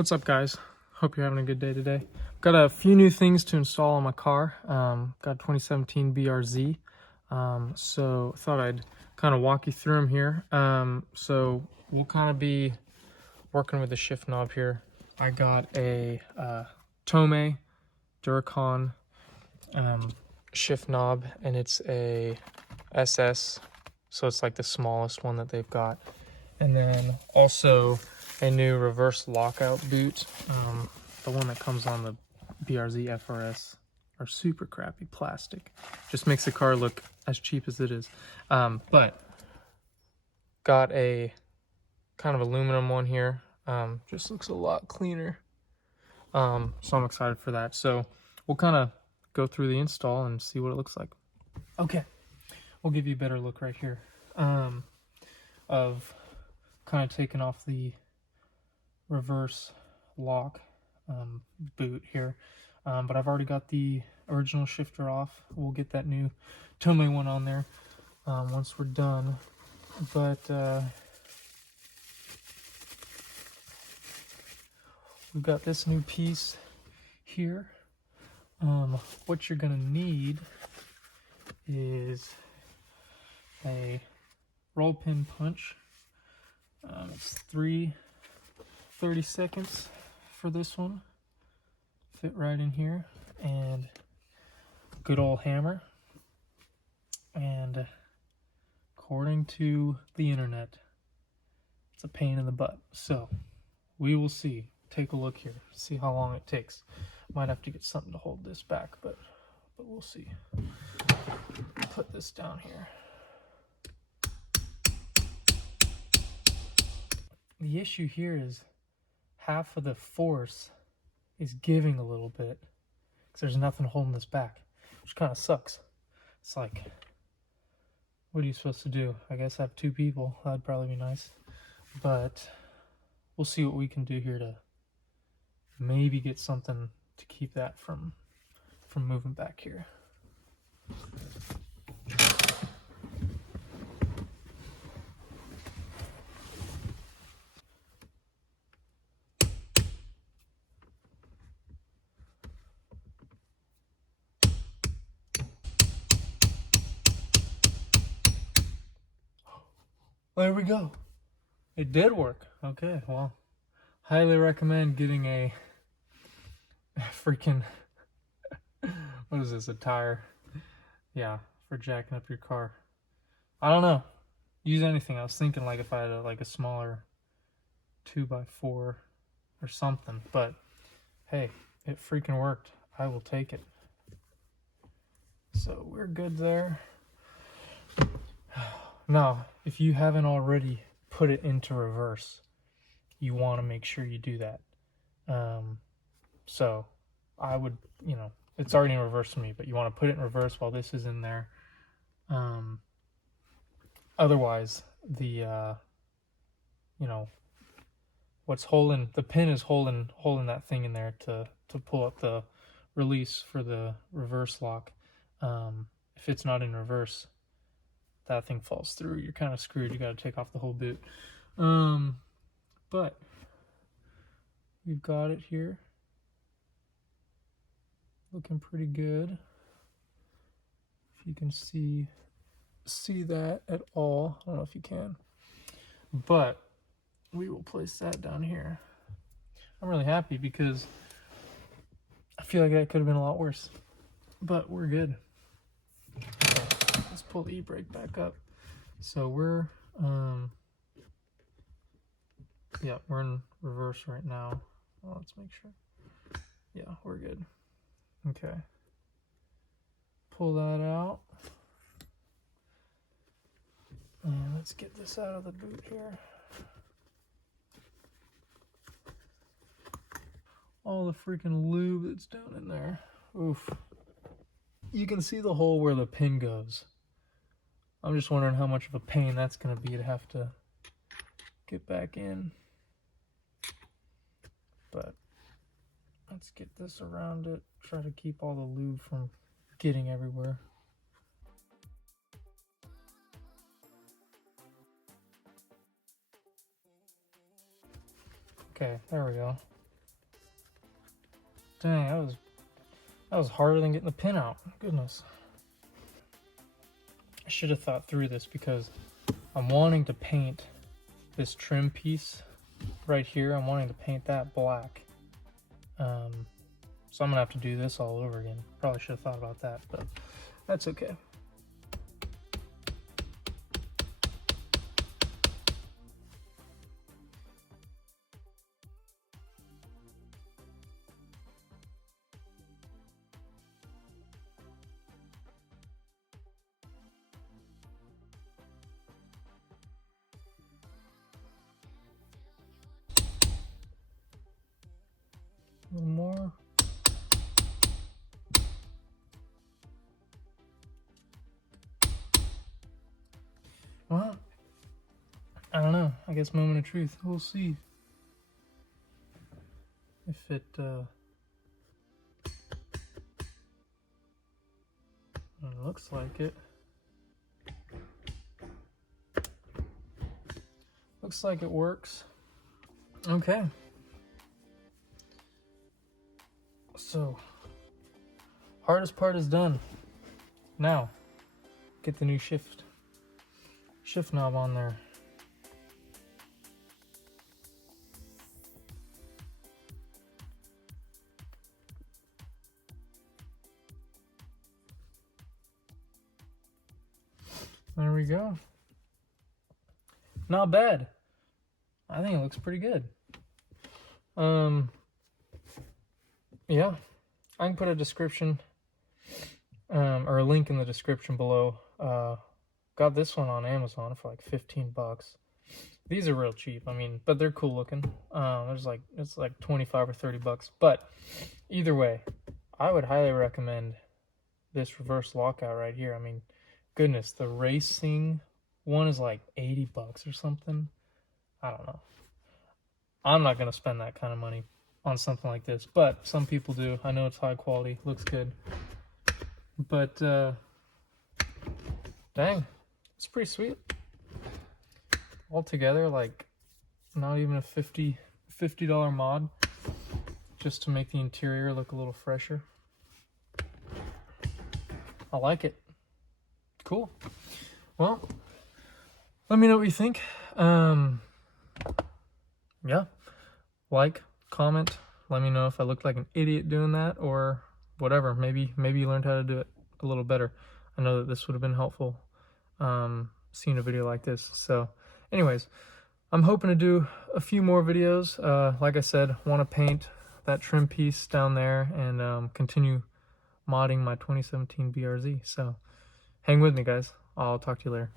What's up, guys? Hope you're having a good day today. Got a few new things to install on my car. Got a 2017 BRZ. So thought I'd kind of walk you through them here. So we'll kind of be working with the shift knob here. I got a Tomei Duracon shift knob, and it's a SS, so it's like the smallest one that they've got. And then also a new reverse lockout boot. The one that comes on the BRZ FRS are super crappy plastic. Just makes the car look as cheap as it is. But got a kind of aluminum one here. Just looks a lot cleaner. So I'm excited for that. So we'll kind of go through the install and see what it looks like. Okay, we'll give you a better look right here of kind of taking off the reverse lock boot here, but I've already got the original shifter off. We'll get that new Tomei one on there once we're done. But we've got this new piece here. What you're gonna need is a roll pin punch. It's 3/32 for this one. Fit right in here. And good old hammer. And according to the internet, it's a pain in the butt. So we will see. Take a look here. See how long it takes. Might have to get something to hold this back, but we'll see. Put this down here. The issue here is half of the force is giving a little bit because there's nothing holding this back, which kind of sucks. It's like, what are you supposed to do? I guess have two people. That'd probably be nice. But we'll see what we can do here to maybe get something to keep that from moving back here. There we go. It did work. Okay, well, highly recommend getting a freaking, what is this, a tire? Yeah, for jacking up your car. I don't know. Use anything. I was thinking like if I had a smaller 2x4 or something, but hey, it freaking worked. I will take it. So we're good there. Now, if you haven't already put it into reverse, you want to make sure you do that. So I would, it's already in reverse for me, but you want to put it in reverse while this is in there. Otherwise, the, what's holding, the pin is holding that thing in there to pull up the release for the reverse lock. If it's not in reverse, that thing falls through. You're kind of screwed. You got to take off the whole boot. But we've got it here. Looking pretty good. If you can see that at all. I don't know if you can. But we will place that down here. I'm really happy because I feel like that could have been a lot worse. But we're good. Okay, let's pull the e-brake back up. So we're we're in reverse right now. Well, let's make sure. Yeah, we're good. Okay. Pull that out. And let's get this out of the boot here. All the freaking lube that's down in there. Oof. You can see the hole where the pin goes. I'm just wondering how much of a pain that's going to be to have to get back in. But let's get this around it. Try to keep all the lube from getting everywhere. Okay, there we go. Dang, that was harder than getting the pin out. Goodness. I should have thought through this because I'm wanting to paint this trim piece right here. I'm wanting to paint that black. So I'm gonna have to do this all over again. Probably should have thought about that, but that's okay. A little more. Well, I don't know. I guess moment of truth. We'll see if it looks like it. Looks like it works. Okay. So, hardest part is done. Now, get the new shift knob on there. There we go. Not bad. I think it looks pretty good. Yeah, I can put a description or a link in the description below. Got this one on Amazon for like 15 bucks. These are real cheap. I mean, but they're cool looking. It's like 25 or 30 bucks. But either way, I would highly recommend this reverse lockout right here. I mean, goodness, the racing one is like 80 bucks or something. I don't know. I'm not going to spend that kind of money on something like this, but some people do. I know it's high quality, looks good. But dang, it's pretty sweet. Altogether, like not even a $50 mod just to make the interior look a little fresher. I like it. Cool. Well, let me know what you think. Yeah, like, comment, let me know if I looked like an idiot doing that or whatever. Maybe you learned how to do it a little better. I know that this would have been helpful, seeing a video like this. So anyways, I'm hoping to do a few more videos. Like I said, want to paint that trim piece down there and continue modding my 2017 BRZ. So hang with me, guys. I'll talk to you later.